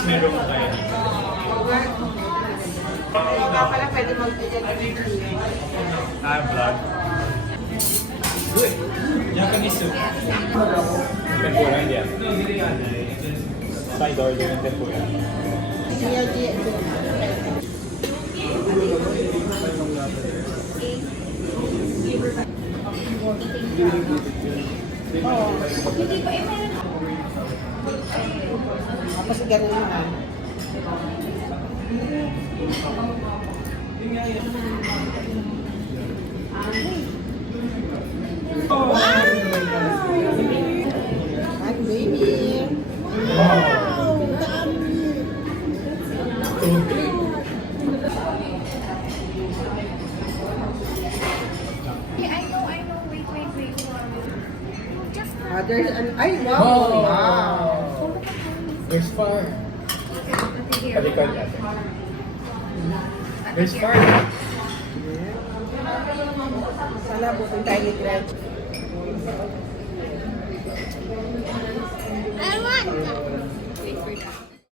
Please, meron ko tayo. Ikaw pala pwede magbigyan ng video. Vlog. Good. Japanese soup. Tempura, hindi yan. Side order ng tempura. Tapos ganun naman. Wow! Hi, baby! Wow! I know. Wait. Just There's an... Ay, wow! Wow! There's far. Palikod natin. There's far. Sana bukong tayo ni Gretchen. I want that. Wait for that.